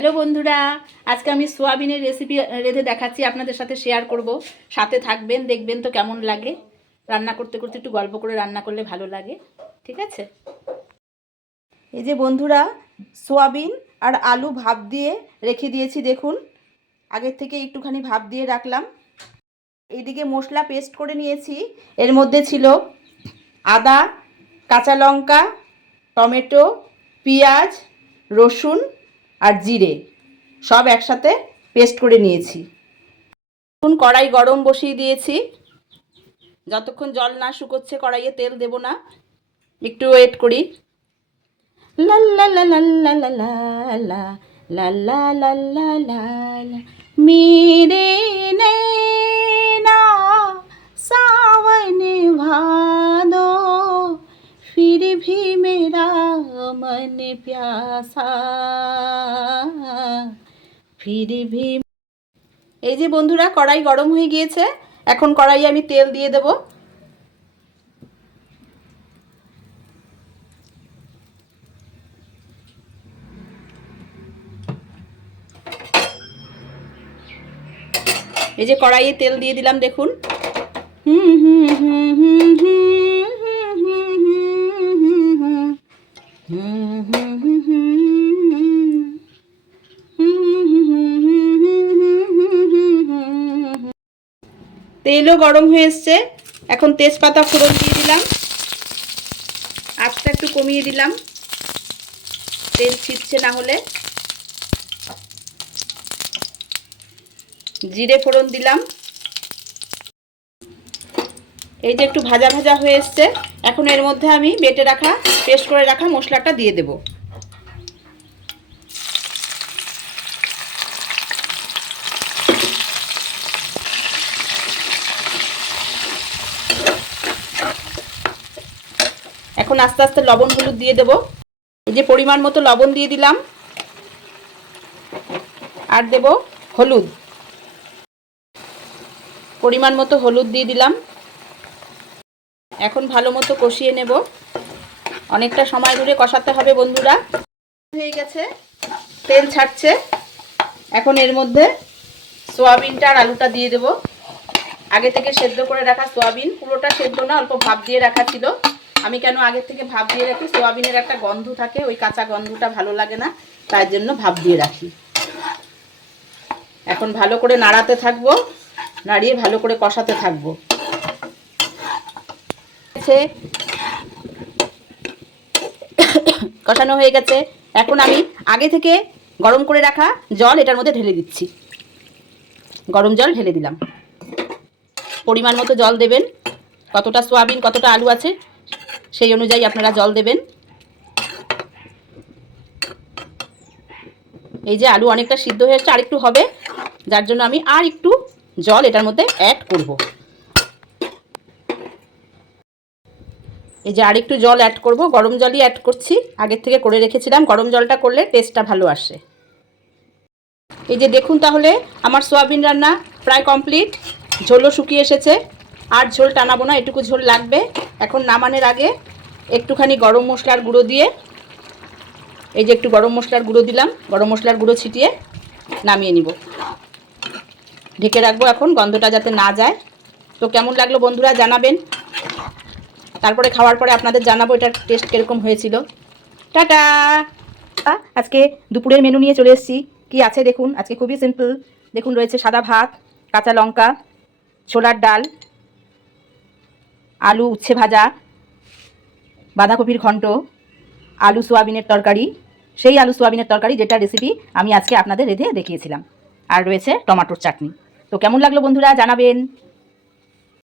Hello বন্ধুরা, আজকে আমি সোয়াবিনের রেসিপি রেঁধে দেখাচ্ছি, আপনাদের সাথে শেয়ার করব। সাথে থাকবেন, দেখবেন তো কেমন লাগে। রান্না করতে করতে একটু গল্প করে রান্না করলে ভালো লাগে, ঠিক আছে? এই যে বন্ধুরা, সোয়াবিন আর আলু ভাপ দিয়ে রেখে দিয়েছি, দেখুন। আগের থেকে একটুখানি ভাপ দিয়ে রাখলাম। এইদিকে মশলা পেস্ট করে নিয়েছি। এর মধ্যে ছিল আদা, কাঁচা লঙ্কা, টমেটো, পেঁয়াজ, রসুন আর জিরে সব একসাথে পেস্ট করে নিয়েছি এখন কড়াই গরম বসিয়ে দিয়েছি যতক্ষণ জল না শুকোচ্ছে কড়াইয়ে তেল দেব না একটু ওয়েট করি লা লা मन प्यासा फिर भी এই যে বন্ধুরা কড়াই গরম হয়ে গিয়েছে এখন কড়াই আমি তেল দিয়ে দেব এই যে কড়াইয়ে তেল দিয়ে দিলাম দেখুন হুম হুম তেলও গরম হয়ে এসছে। এখন তেজপাতা ফোড়ন দিয়ে দিলাম। আঁচটা একটু কমিয়ে দিলাম। তেল ছিটছে না হলে। জিরে ফোড়ন দিলাম। এই যে একটু ভাজা ভাজা হয়ে এসছে। এখন এর মধ্যে আমি বেটে রাখা, পেস্ট করে রাখা মশলাটা দিয়ে দেবো। এখন আস্তে আস্তে লবণ হলুদ দিয়ে দেব। এই যে পরিমাণ মতো লবণ দিয়ে দিলাম। আর দেব হলুদ। পরিমাণ মতো হলুদ দিয়ে দিলাম। এখন ভালো মতো কষিয়ে নেব। অনেকটা সময় ধরে কষাতে হবে বন্ধুরা। হয়ে গেছে। তেল ছাড়ছে। এখন এর মধ্যে সোয়াবিনটা আর আলুটা দিয়ে দেব। আগে থেকে সেদ্ধ করে রাখা সোয়াবিন। পুরোটা সেদ্ধ না, অল্প ভাপ দিয়ে রাখা ছিল। আমি কেন আগের থেকে ভাব দিয়ে রাখি? সোয়াবিনের একটা গন্ধ থাকে, ওই কাঁচা গন্ধটা ভালো লাগে না তার জন্য ভাপ দিয়ে রাখি। এখন ভালো করে নাড়াতে থাকব, নাড়িয়ে ভালো করে কষাতে থাকব। কষানো হয়ে গেছে। এখন আমি আগে থেকে গরম করে রাখা জল এটার মধ্যে ঢেলে দিচ্ছি। গরম জল ঢেলে দিলাম। পরিমাণ মতো জল দেবেন। কতটা সোয়াবিন, কতটা আলু আছে সেই অনুযায়ী আপনারা জল দেবেন। এই যে আলু অনেকটা সিদ্ধ হয়ে আসছে আর একটু হবে, যার জন্য আমি আর একটু জল এটার মধ্যে অ্যাড করব। এই যে আর একটু জল অ্যাড করব, গরম জলই অ্যাড করছি, আগের থেকে করে রেখেছিলাম, গরম জলটা করলে টেস্টটা ভালো আসে। এই যে দেখুন তাহলে, আমার সোয়াবিন রান্না প্রায় কমপ্লিট ঝোলও শুকিয়ে এসেছে। আর ঝোল টানাবো না, এটুকু ঝোল লাগবে। এখন নামানোর আগে একটুখানি গরম মশলার গুঁড়ো দিয়ে, এই যে একটু গরম মশলার গুঁড়ো দিলাম, গরম মশলার গুঁড়ো ছিটিয়ে নামিয়ে নিব। ঢেকে রাখব এখন, গন্ধটা যাতে না যায়। তো কেমন লাগল বন্ধুরা জানাবেন। তারপরে খাওয়ার পরে আপনাদের জানাব এটার টেস্ট কীরকম হয়েছিল। টাটা! আজকে দুপুরের মেনু নিয়ে চলে এসেছি। কি আছে দেখুন, আজকে খুবই সিম্পল দেখুন রয়েছে সাদা ভাত, কাঁচা লঙ্কা, ছোলার ডাল। আলু উচ্ছে ভাজা, বাঁধাকপির ঘন্ট, আলু সোয়াবিনের তরকারি, সেই আলু সোয়াবিনের তরকারি যেটা রেসিপি আমি আজকে আপনাদের রেঁধে দেখিয়েছিলাম। আর রয়েছে টমাটোর চাটনি। তো কেমন লাগল বন্ধুরা জানাবেন।